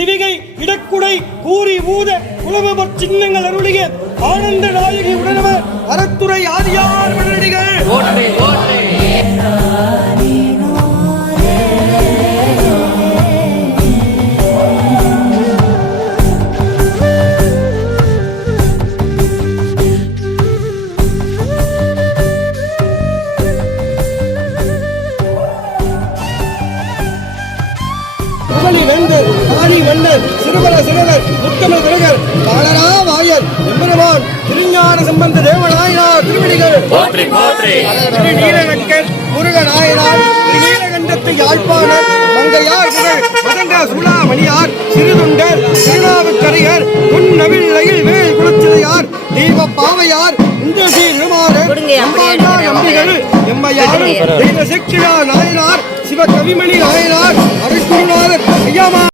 சிவிகை இடக்குடை கூறி ஊத குலமபர் சின்னங்கள் அருளிய ஆனந்த நாயகி உடனவர் அறத்துறை ஆதியார் மன்னடிகள் வேந்தர் காணி மன்னர் சிறுவர சிறுவர் முத்தமிழ் திலகர் பாலரா வாயர் எம்பெருமான் திருஞான சம்பந்த தேவநாயனார் திருவடிகள் போற்றி போற்றி திரு நீலநக்கர் முருக நாயனார் திரு நீலகண்டத்து யாழ்ப்பாணர் மங்கையார் மதங்க சூளாமணியார் சிறுதுண்டர் திருநாவுக்கரையர் பொன்னவில்லையில் வேல் குலச்சிறையார் தீப பாவையார் அம்பாண்டார் எடுக்கிறேன். அம்பிகள் எம்மையாரும் கொடுங்க. தெய்வ சக்தியா நாயனார் சிவ கவிமணி நாயனார்